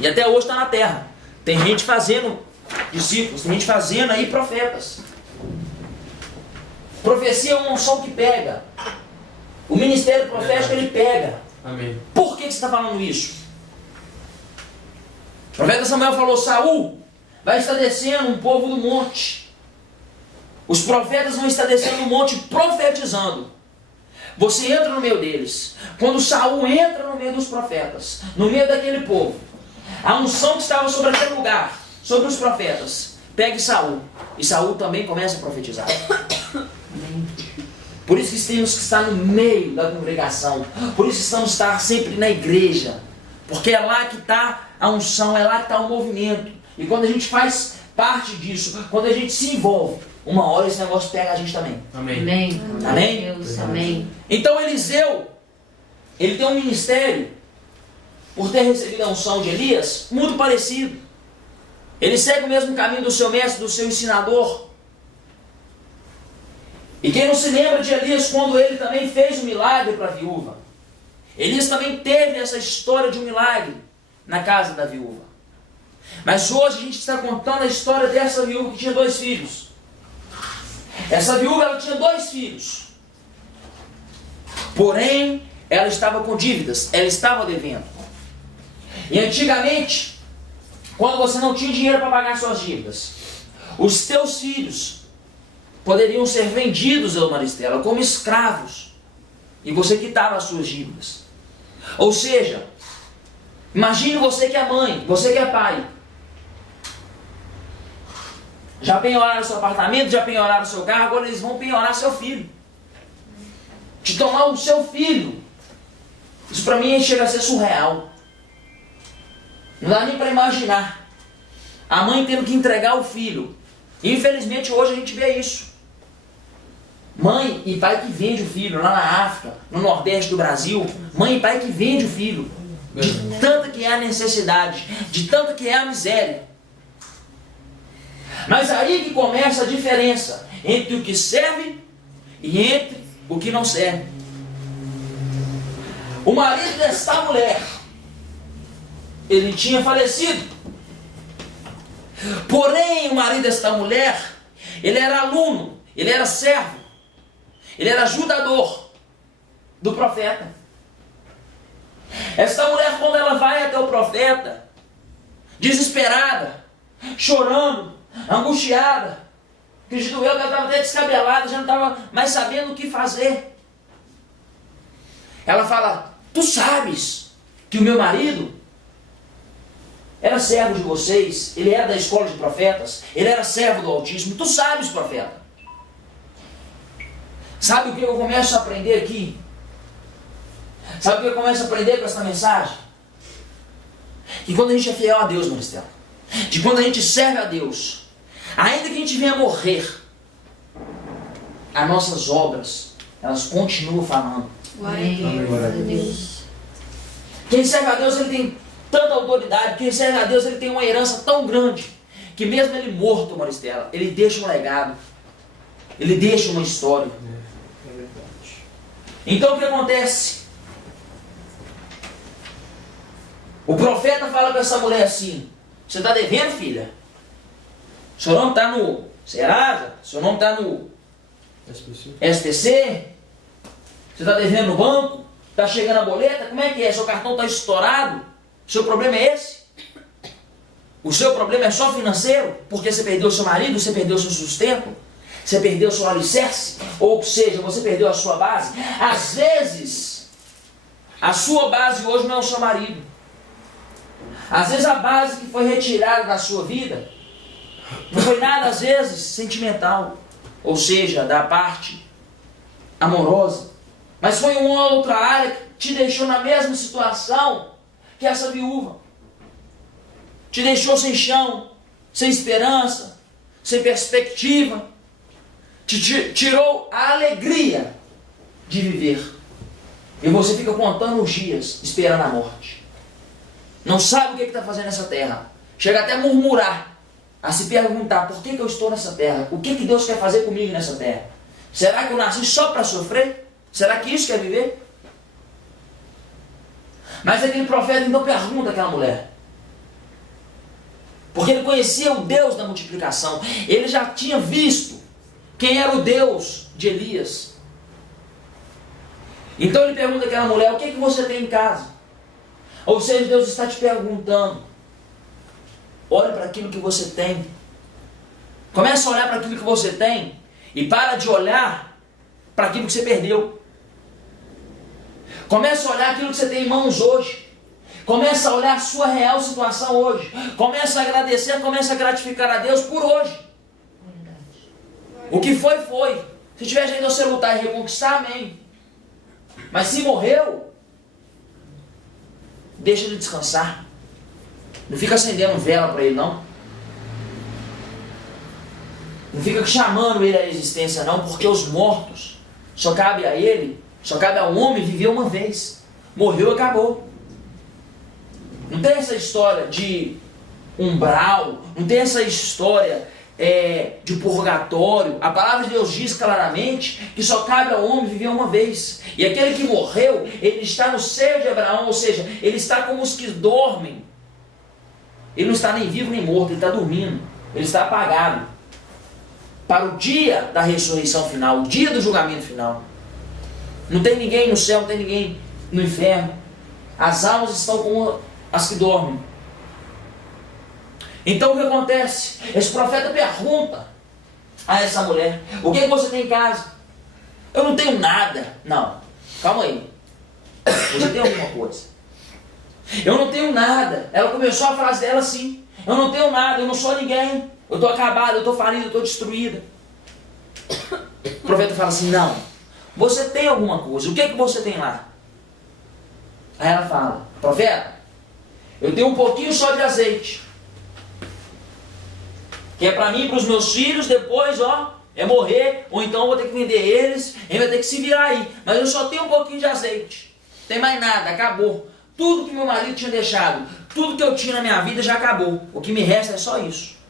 E até hoje está na terra. Tem gente fazendo discípulos, tem gente fazendo aí profetas. Profecia é uma unção que pega. O ministério profético ele pega. Amém. Por que você está falando isso? O profeta Samuel falou: Saul vai estar descendo um povo do monte. Os profetas vão estar descendo do monte profetizando. Você entra no meio deles. Quando Saul entra no meio dos profetas, no meio daquele povo, a unção que estava sobre aquele lugar, sobre os profetas, pega Saul. E Saul também começa a profetizar. Por isso que temos que estar no meio da congregação. Por isso que estamos estar sempre na igreja. Porque é lá que está a unção, é lá que está o movimento. E quando a gente faz parte disso, quando a gente se envolve, uma hora esse negócio pega a gente também. Amém. Amém. Amém? Deus, amém. Então Eliseu, ele tem um ministério, por ter recebido a unção de Elias, muito parecido. Ele segue o mesmo caminho do seu mestre, do seu ensinador. E quem não se lembra de Elias quando ele também fez um milagre para a viúva? Elias também teve essa história de um milagre na casa da viúva. Mas hoje a gente está contando a história dessa viúva que tinha 2 filhos. Essa viúva ela tinha 2 filhos. Porém, ela estava com dívidas, ela estava devendo. E antigamente, quando você não tinha dinheiro para pagar suas dívidas, os teus filhos poderiam ser vendidos, Maristela, como escravos. E você quitava as suas dívidas. Ou seja, imagine você que é mãe, você que é pai. Já penhoraram seu apartamento, já penhoraram seu carro, agora eles vão penhorar seu filho. De tomar o seu filho. Isso para mim chega a ser surreal. Não dá nem para imaginar. A mãe tendo que entregar o filho. E infelizmente hoje a gente vê isso. Mãe e pai que vende o filho lá na África, no Nordeste do Brasil. Mãe e pai que vende o filho. De tanta que é a necessidade, de tanta que é a miséria. Mas aí que começa a diferença entre o que serve e entre o que não serve. O marido desta mulher, ele tinha falecido. Porém, o marido desta mulher, ele era aluno, ele era servo, ele era ajudador do profeta. Esta mulher, quando ela vai até o profeta, desesperada, chorando, angustiada, acredito eu que ela estava até descabelada, já não estava mais sabendo o que fazer. Ela fala: tu sabes que o meu marido era servo de vocês, ele era da escola de profetas, ele era servo do Altíssimo, tu sabes, profeta. Sabe o que eu começo a aprender aqui? Sabe o que eu começo a aprender com essa mensagem? Que quando a gente é fiel a Deus, Maristela, de quando a gente serve a Deus, ainda que a gente venha morrer, as nossas obras, elas continuam falando. Glória a Deus. Quem serve a Deus, ele tem tanta autoridade, quem serve a Deus, ele tem uma herança tão grande, que mesmo ele morto, Maristela, ele deixa um legado, ele deixa uma história. É verdade. Então o que acontece? O profeta fala para essa mulher assim: você está devendo, filha? O seu nome está no Serasa? O seu nome está no SPC? Você está devendo no banco? Está chegando a boleta? Como é que é? Seu cartão está estourado? O seu problema é esse? O seu problema é só financeiro? Porque você perdeu o seu marido? Você perdeu o seu sustento? Você perdeu o seu alicerce? Ou seja, você perdeu a sua base? Às vezes, a sua base hoje não é o seu marido. Às vezes a base que foi retirada da sua vida não foi nada, às vezes, sentimental. Ou seja, da parte amorosa. Mas foi uma outra área que te deixou na mesma situação que essa viúva. Te deixou sem chão, sem esperança, sem perspectiva. Te tirou a alegria de viver. E você fica contando os dias, esperando a morte. Não sabe o que está fazendo nessa terra. Chega até a murmurar, a se perguntar: por que eu estou nessa terra? O que Deus quer fazer comigo nessa terra? Será que eu nasci só para sofrer? Será que isso quer viver? Mas aquele profeta então pergunta àquela mulher: Porque ele conhecia o Deus da multiplicação. Ele já tinha visto quem era o Deus de Elias. Então ele pergunta àquela mulher: o que você tem em casa? Ou seja, Deus está te perguntando. Olhe para aquilo que você tem. Começa a olhar para aquilo que você tem e para de olhar para aquilo que você perdeu. Começa a olhar aquilo que você tem em mãos hoje. Começa a olhar a sua real situação hoje. Começa a agradecer, começa a gratificar a Deus por hoje. O que foi, foi. Se tiver jeito de você lutar e reconquistar, amém. Mas se morreu, deixa ele descansar. Não fica acendendo vela para ele, não. Não fica chamando ele à existência, não, porque os mortos só cabe a ele, só cabe ao homem viver uma vez. Morreu, acabou. Não tem essa história de umbral, não tem essa história de purgatório. A palavra de Deus diz claramente que só cabe ao homem viver uma vez. E aquele que morreu, ele está no seio de Abraão, ou seja, ele está como os que dormem. Ele não está nem vivo nem morto, ele está dormindo, ele está apagado. Para o dia da ressurreição final, o dia do julgamento final. Não tem ninguém no céu, não tem ninguém no inferno. As almas estão como as que dormem. Então o que acontece? Esse profeta pergunta a essa mulher: o que você tem em casa? Eu não tenho nada. Não, calma aí. Você tem alguma coisa? Eu não tenho nada. Ela começou a frase dela assim: eu não tenho nada, eu não sou ninguém. Eu estou acabada, eu estou falida, eu estou destruída. O profeta fala assim: não, você tem alguma coisa. O que você tem lá? Aí ela fala: profeta, eu tenho um pouquinho só de azeite, que é para mim e para os meus filhos. Depois, é morrer, ou então eu vou ter que vender eles, ele vai ter que se virar aí. Mas eu só tenho um pouquinho de azeite. Não tem mais nada, acabou. Tudo que meu marido tinha deixado, tudo que eu tinha na minha vida já acabou. O que me resta é só isso.